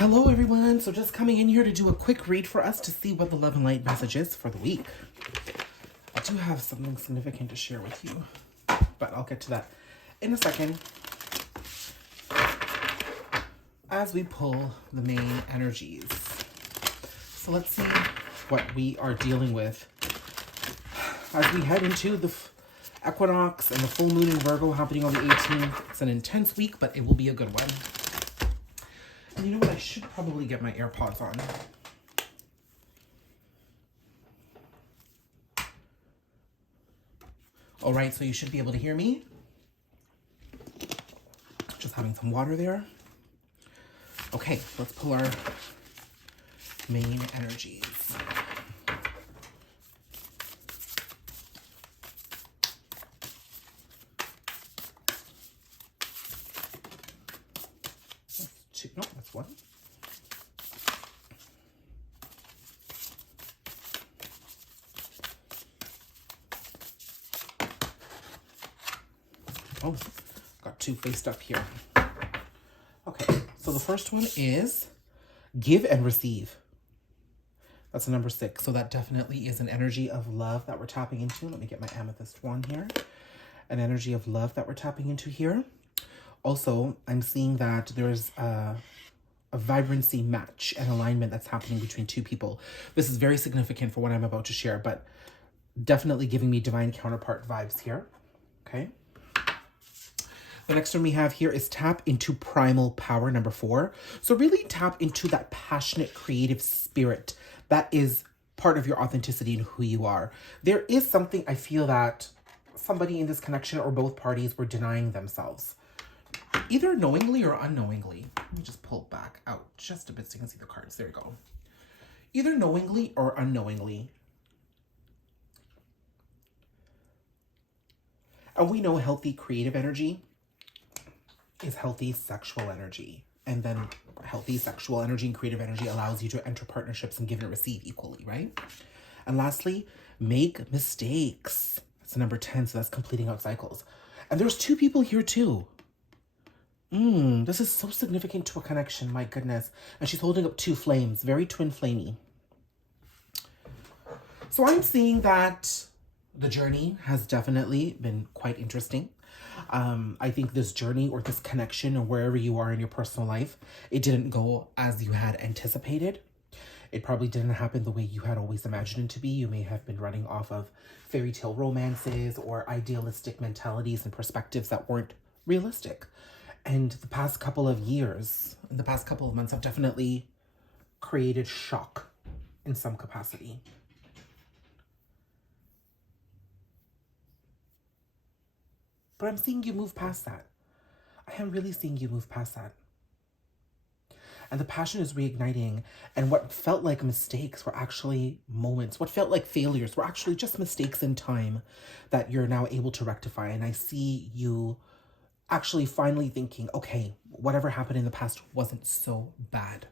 Hello everyone, so just coming in here to do a quick read for us to see what the love and light message is for the week. I do have something significant to share with you, but I'll get to that in a second. As we pull the main energies. So let's see what we are dealing with as we head into the equinox and the full moon in Virgo happening on the 18th. It's an intense week, but it will be a good one. And you know what? I should probably get my AirPods on. All right, so you should be able to hear me. Just having some water there. Okay, let's pull our main energies. That's two, no, that's one. Oh, got two faced up here. Okay, so the first one is give and receive. That's a number 6. So that definitely is an energy of love that we're tapping into. Let me get my amethyst one here. An energy of love that we're tapping into here. Also, I'm seeing that there's a vibrancy match and alignment that's happening between two people. This is very significant for what I'm about to share, but definitely giving me divine counterpart vibes here. Okay. The next one we have here is tap into primal power, number 4. So really tap into that passionate, creative spirit that is part of your authenticity and who you are. There is something I feel that somebody in this connection or both parties were denying themselves, either knowingly or unknowingly. Let me just pull back out just a bit so you can see the cards. There we go. Either knowingly or unknowingly. And we know healthy creative energy is healthy sexual energy. And then healthy sexual energy and creative energy allows you to enter partnerships and give and receive equally, right? And lastly, make mistakes. That's number 10, so that's completing out cycles. And there's 2 people here too. This is so significant to a connection, my goodness. And she's holding up 2 flames, very twin flamey. So I'm seeing that the journey has definitely been quite interesting. I think this journey or this connection or wherever you are in your personal life, it didn't go as you had anticipated. It probably didn't happen the way you had always imagined it to be. You may have been running off of fairy tale romances or idealistic mentalities and perspectives that weren't realistic. And the past couple of years, the past couple of months have definitely created shock in some capacity. But I'm seeing you move past that. I am really seeing you move past that. And the passion is reigniting. And what felt like mistakes were actually moments. What felt like failures were actually just mistakes in time that you're now able to rectify. And I see you actually finally thinking, okay, whatever happened in the past wasn't so bad.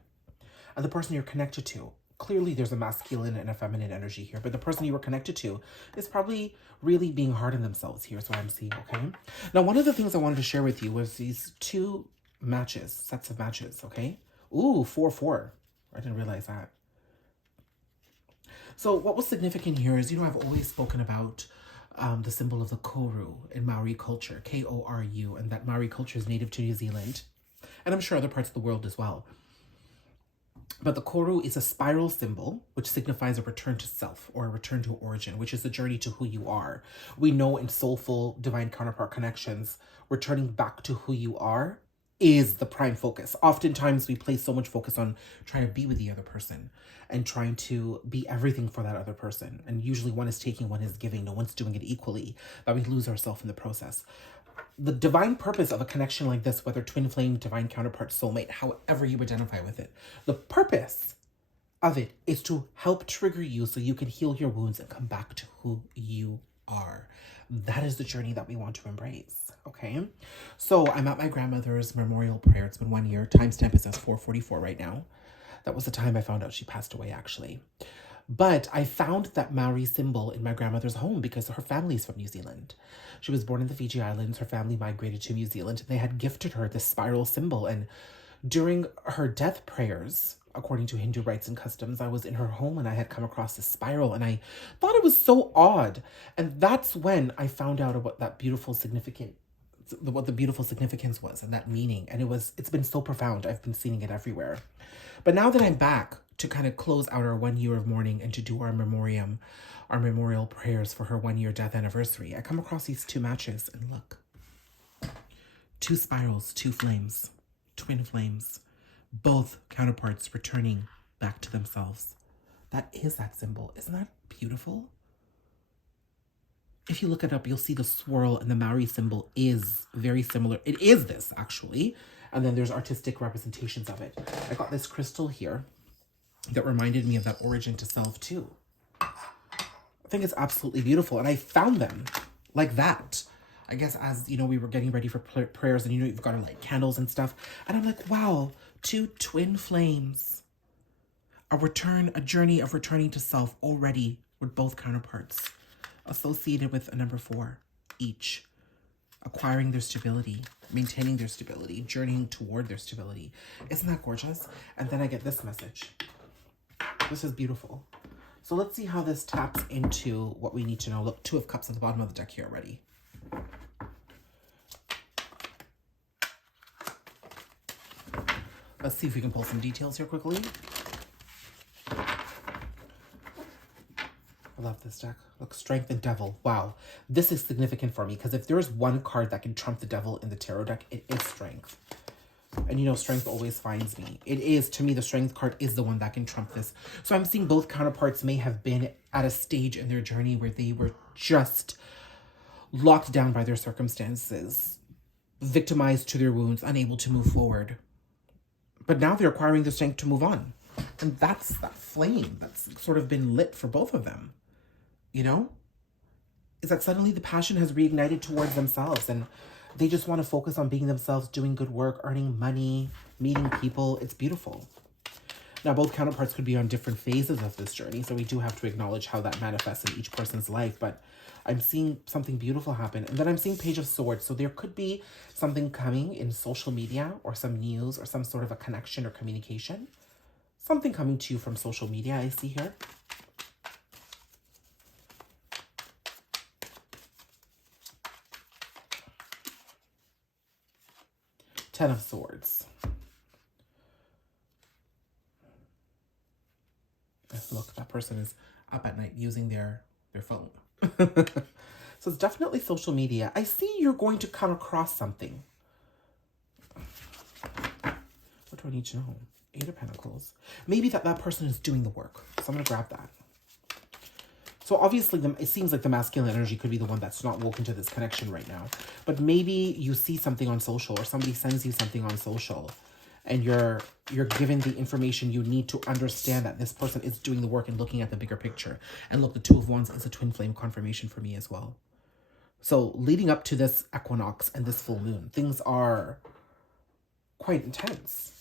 And the person you're connected to, clearly there's a masculine and a feminine energy here, but the person you were connected to is probably really being hard on themselves here is what I'm seeing, okay? Now, one of the things I wanted to share with you was these 2 matches, sets of matches, okay? Ooh, 4-4. I didn't realize that. So what was significant here is, I've always spoken about the symbol of the Koru in Maori culture, K-O-R-U, and that Maori culture is native to New Zealand, and I'm sure other parts of the world as well. But the Koru is a spiral symbol, which signifies a return to self or a return to origin, which is the journey to who you are. We know in soulful divine counterpart connections, returning back to who you are is the prime focus. Oftentimes we place so much focus on trying to be with the other person and trying to be everything for that other person. And usually one is taking, one is giving, no one's doing it equally, that we lose ourselves in the process. The divine purpose of a connection like this, whether twin flame, divine counterpart, soulmate, however you identify with it, the purpose of it is to help trigger you so you can heal your wounds and come back to who you are. That is the journey that we want to embrace, okay? So I'm at my grandmother's memorial prayer. It's been 1 year. Timestamp is as 4:44 right now. That was the time I found out she passed away, actually. But I found that Maori symbol in my grandmother's home because her family's from New Zealand. She was born in the Fiji Islands. Her family migrated to New Zealand. They had gifted her this spiral symbol, and During her death prayers, according to Hindu rites and customs, I was in her home and I had come across this spiral and I thought it was so odd. And that's when I found out about that beautiful significant, what the beautiful significance was and that meaning. And it's been so profound. I've been seeing it everywhere. But now that I'm back to kind of close out our 1 year of mourning and to do our memorial prayers for her 1 year death anniversary, I come across these two matches and look. Two spirals, two flames, twin flames, both counterparts returning back to themselves. That is that symbol. Isn't that beautiful? If you look it up, you'll see the swirl and the Maori symbol is very similar. It is this, actually. And then there's artistic representations of it. I got this crystal here that reminded me of that origin to self, too. I think it's absolutely beautiful. And I found them like that. I guess as, you know, we were getting ready for prayers and, you know, you've got to light candles and stuff. And I'm like, wow, two twin flames. A journey of returning to self already with both counterparts associated with a number 4 each. Acquiring their stability, maintaining their stability, journeying toward their stability. Isn't that gorgeous? And then I get this message. This is beautiful. So let's see how this taps into what we need to know. Look, 2 of Cups at the bottom of the deck here already. Let's see if we can pull some details here quickly. I love this deck. Look, Strength and Devil. Wow. This is significant for me because if there's one card that can trump the Devil in the tarot deck, it is Strength. And you know, Strength always finds me. It is, to me, the Strength card is the one that can trump this. So I'm seeing both counterparts may have been at a stage in their journey where they were just locked down by their circumstances, victimized to their wounds, unable to move forward. But now they're acquiring the strength to move on. And that's that flame that's sort of been lit for both of them. You know? Is that suddenly the passion has reignited towards themselves and they just want to focus on being themselves, doing good work, earning money, meeting people. It's beautiful. Now, both counterparts could be on different phases of this journey, so we do have to acknowledge how that manifests in each person's life, but I'm seeing something beautiful happen. And then I'm seeing Page of Swords, so there could be something coming in social media or some news or some sort of a connection or communication. Something coming to you from social media, I see here. Ten of Swords. Look, that person is up at night using their phone. So it's definitely social media. I see you're going to come across something. What do I need to know? 8 of Pentacles. Maybe that person is doing the work. So I'm going to grab that. So obviously, it seems like the masculine energy could be the one that's not woken to this connection right now. But maybe you see something on social or somebody sends you something on social and you're given the information you need to understand that this person is doing the work and looking at the bigger picture. And look, the 2 of Wands is a twin flame confirmation for me as well. So leading up to this equinox and this full moon, things are quite intense.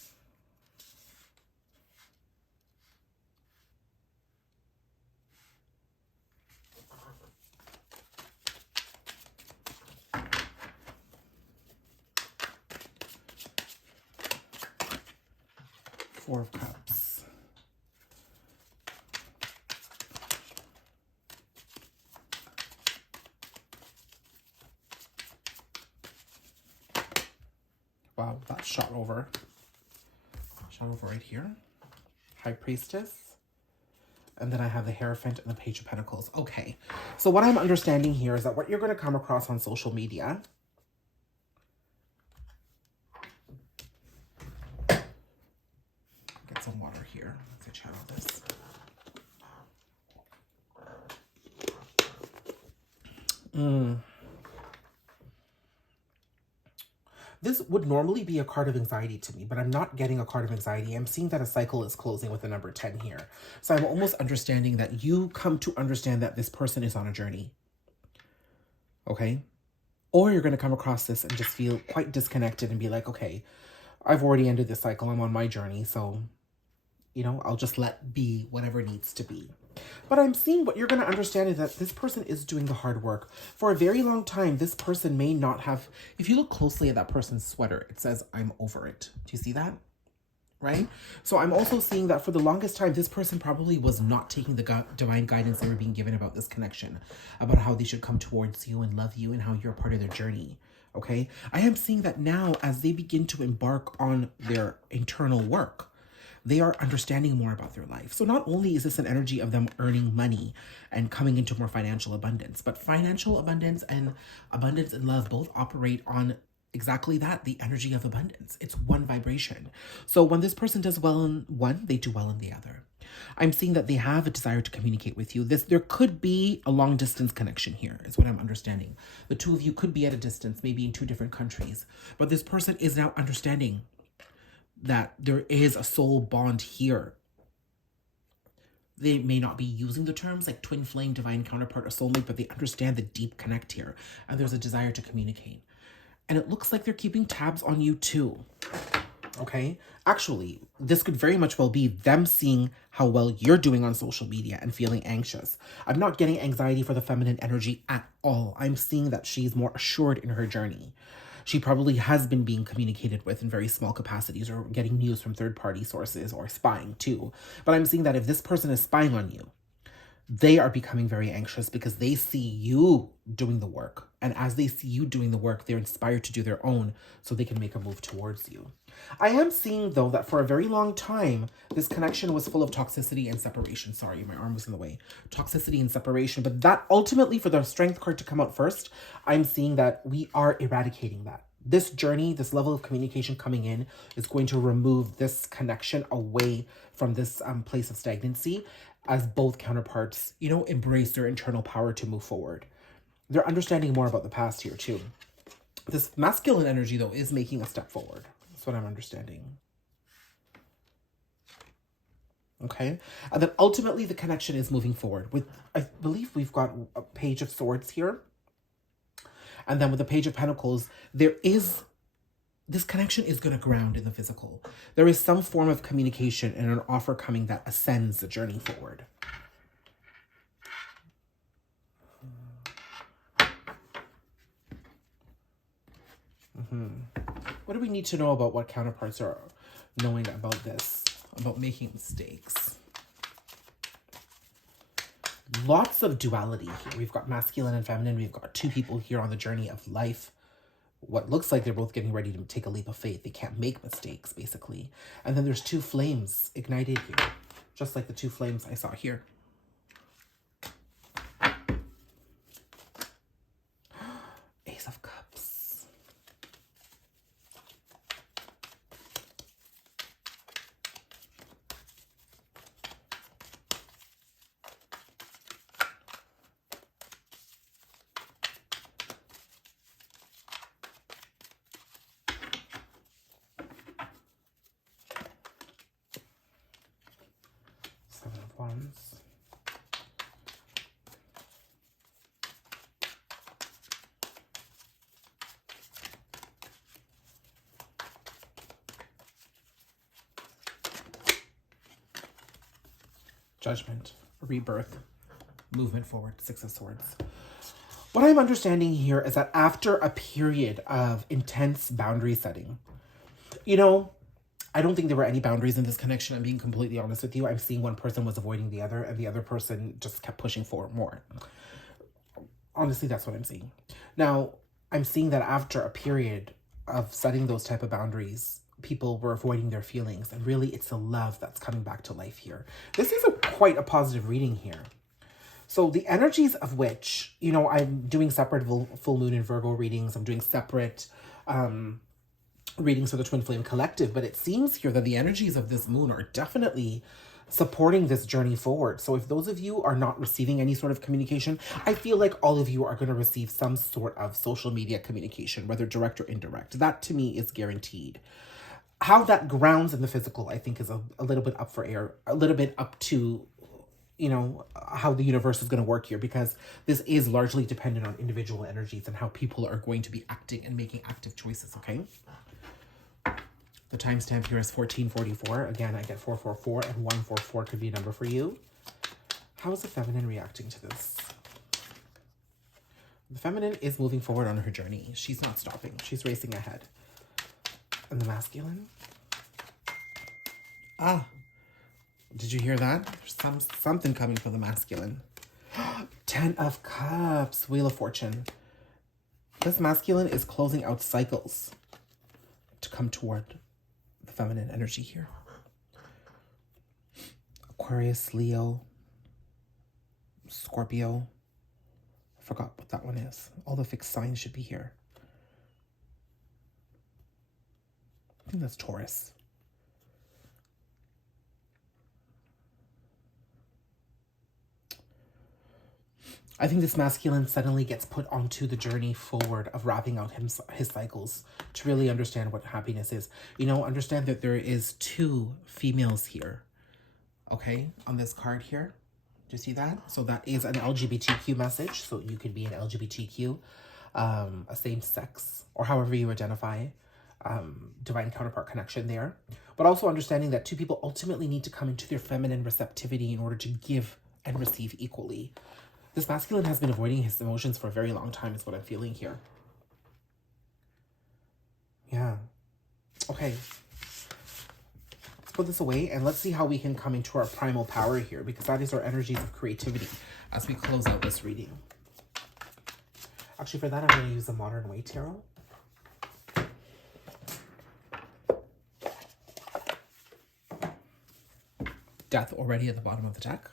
Four of Cups. Wow, that shot over. Shot over right here. High Priestess. And then I have the Hierophant and the Page of Pentacles. Okay, so what I'm understanding here is that what you're going to come across on social media some water here as I channel this. This would normally be a card of anxiety to me, but I'm not getting a card of anxiety. I'm seeing that a cycle is closing with the number 10 here. So I'm almost understanding that you come to understand that this person is on a journey. Okay? Or you're going to come across this and just feel quite disconnected and be like, okay, I've already ended this cycle. I'm on my journey. So, you know, I'll just let be whatever needs to be. But I'm seeing what you're going to understand is that this person is doing the hard work. For a very long time, this person may not have... If you look closely at that person's sweater, it says, I'm over it. Do you see that? right? So I'm also seeing that for the longest time, this person probably was not taking the divine guidance they were being given about this connection, about how they should come towards you and love you and how you're a part of their journey. Okay, I am seeing that now as they begin to embark on their internal work, they are understanding more about their life. So not only is this an energy of them earning money and coming into more financial abundance, but financial abundance and abundance in love both operate on exactly that, the energy of abundance. It's one vibration. So when this person does well in one, they do well in the other. I'm seeing that they have a desire to communicate with you. There could be a long distance connection here, is what I'm understanding. The two of you could be at a distance, maybe in two different countries, but this person is now understanding that there is a soul bond here. They may not be using the terms like twin flame, divine counterpart, or soulmate, but they understand the deep connect here, and there's a desire to communicate. And it looks like they're keeping tabs on you too. Okay? Actually, this could very much well be them seeing how well you're doing on social media and feeling anxious. I'm not getting anxiety for the feminine energy at all. I'm seeing that she's more assured in her journey. She probably has been being communicated with in very small capacities or getting news from third-party sources or spying too. But I'm seeing that if this person is spying on you, they are becoming very anxious because they see you doing the work. And as they see you doing the work, they're inspired to do their own so they can make a move towards you. I am seeing, though, that for a very long time, this connection was full of toxicity and separation. Sorry, my arm was in the way. Toxicity and separation. But that ultimately, for the strength card to come out first, I'm seeing that we are eradicating that. This journey, this level of communication coming in is going to remove this connection away from this place of stagnancy as both counterparts, embrace their internal power to move forward. They're understanding more about the past here too. This masculine energy, though, is making a step forward. That's what I'm understanding. Okay. And then ultimately the connection is moving forward. I believe we've got a Page of Swords here. And then with the Page of Pentacles, this connection is going to ground in the physical. There is some form of communication and an offer coming that ascends the journey forward. What do we need to know about what counterparts are knowing about this, about making mistakes? Lots of duality here. We've got masculine and feminine. We've got two people here on the journey of life. What looks like they're both getting ready to take a leap of faith. They can't make mistakes, basically. And then there's two flames ignited here, just like the two flames I saw here. Ace of Cups. Seven of Wands. Judgment, rebirth, movement forward, Six of Swords. What I'm understanding here is that after a period of intense boundary setting, I don't think there were any boundaries in this connection. I'm being completely honest with you. I'm seeing one person was avoiding the other and the other person just kept pushing forward more. Honestly, that's what I'm seeing. Now, I'm seeing that after a period of setting those type of boundaries, people were avoiding their feelings. And really, it's the love that's coming back to life here. This is quite a positive reading here. So the energies of which, I'm doing separate full moon and Virgo readings. I'm doing separate readings for the Twin Flame Collective. But it seems here that the energies of this moon are definitely supporting this journey forward. So if those of you are not receiving any sort of communication, I feel like all of you are going to receive some sort of social media communication, whether direct or indirect. That to me is guaranteed. How that grounds in the physical, I think, is a little bit up for air, a little bit up to, how the universe is going to work here, because this is largely dependent on individual energies and how people are going to be acting and making active choices, okay? The timestamp here is 1444. Again, I get 444 and 144 could be a number for you. How is the feminine reacting to this? The feminine is moving forward on her journey. She's not stopping. She's racing ahead. And the masculine? Ah, did you hear that? There's something coming for the masculine. 10 of Cups, Wheel of Fortune. This masculine is closing out cycles to come toward the feminine energy here. Aquarius, Leo, Scorpio. I forgot what that one is. All the fixed signs should be here. I think that's Taurus. I think this masculine suddenly gets put onto the journey forward of wrapping out his cycles to really understand what happiness is. You know, understand that there is 2 females here, okay, on this card here. Do you see that? So that is an LGBTQ message. So you could be an LGBTQ, a same sex, or however you identify, divine counterpart connection there. But also understanding that 2 people ultimately need to come into their feminine receptivity in order to give and receive equally. This masculine has been avoiding his emotions for a very long time is what I'm feeling here. Yeah. Okay. Let's put this away and let's see how we can come into our primal power here, because that is our energies of creativity as we close out this reading. Actually, for that, I'm going to use the Modern Way Tarot. Death already at the bottom of the deck.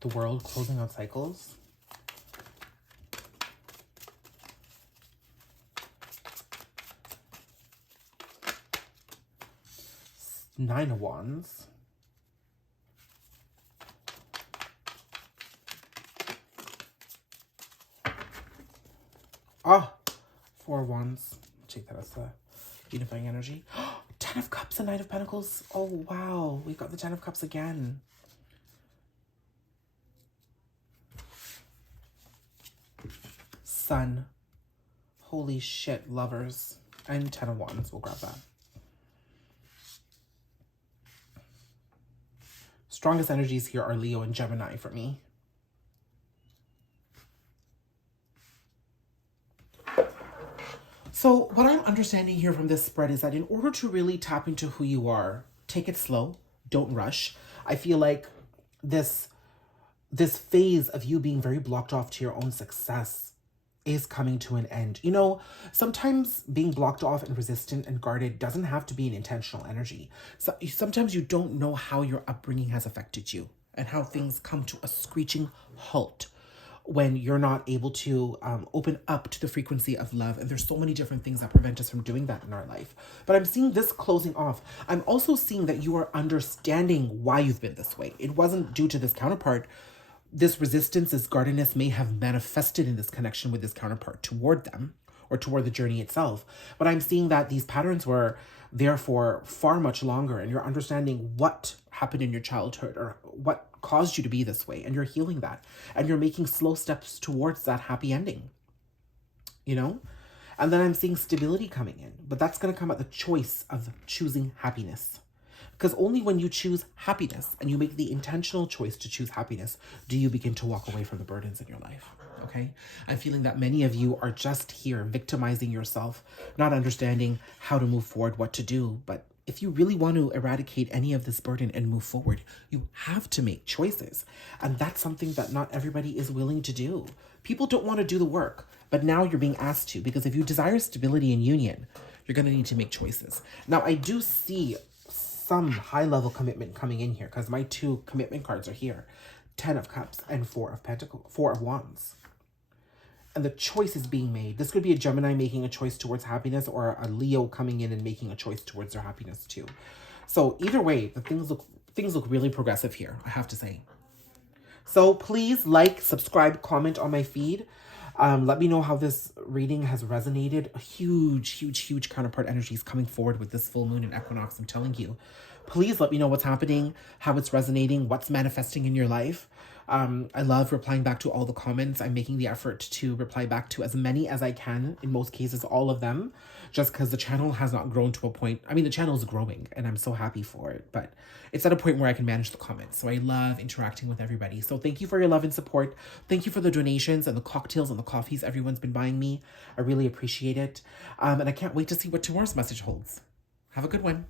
The World, closing out cycles. Nine of Wands. Ah, 4 of Wands. Take that as the unifying energy. 10 of Cups and Knight of Pentacles. Oh, wow. We got the 10 of Cups again. Sun. Holy shit, Lovers. And 10 of Wands. We'll grab that. Strongest energies here are Leo and Gemini for me. So what I'm understanding here from this spread is that in order to really tap into who you are, take it slow, don't rush. I feel like this phase of you being very blocked off to your own success is coming to an end. You know, sometimes being blocked off and resistant and guarded doesn't have to be an intentional energy. So sometimes you don't know how your upbringing has affected you and how things come to a screeching halt when you're not able to open up to the frequency of love. And there's so many different things that prevent us from doing that in our life. But I'm seeing this closing off. I'm also seeing that you are understanding why you've been this way. It wasn't due to this counterpart. This resistance, this guardedness may have manifested in this connection with this counterpart toward them or toward the journey itself. But I'm seeing that these patterns were there for far much longer, and you're understanding what happened in your childhood or what caused you to be this way, and you're healing that, and you're making slow steps towards that happy ending, you know? And then I'm seeing stability coming in, but that's going to come at the choice of choosing happiness. Because only when you choose happiness and you make the intentional choice to choose happiness do you begin to walk away from the burdens in your life, okay? I'm feeling that many of you are just here victimizing yourself, not understanding how to move forward, what to do. But if you really want to eradicate any of this burden and move forward, you have to make choices. And that's something that not everybody is willing to do. People don't want to do the work, but now you're being asked to, because if you desire stability and union, you're going to need to make choices. Now, I do see some high-level commitment coming in here because my 2 commitment cards are here. 10 of Cups and 4 of Pentacles, 4 of Wands. And the choice is being made. This could be a Gemini making a choice towards happiness, or a Leo coming in and making a choice towards their happiness too. So either way, the things look really progressive here, I have to say. So please like, subscribe, comment on my feed. Let me know how this reading has resonated. Huge, huge, huge counterpart energies coming forward with this full moon and equinox, I'm telling you. Please let me know what's happening, how it's resonating, what's manifesting in your life. I love replying back to all the comments. I'm making the effort to reply back to as many as I can, in most cases, all of them, just because the channel has not grown to a point. I mean, the channel is growing and I'm so happy for it, but it's at a point where I can manage the comments. So I love interacting with everybody. So thank you for your love and support. Thank you for the donations and the cocktails and the coffees everyone's been buying me. I really appreciate it. And I can't wait to see what tomorrow's message holds. Have a good one.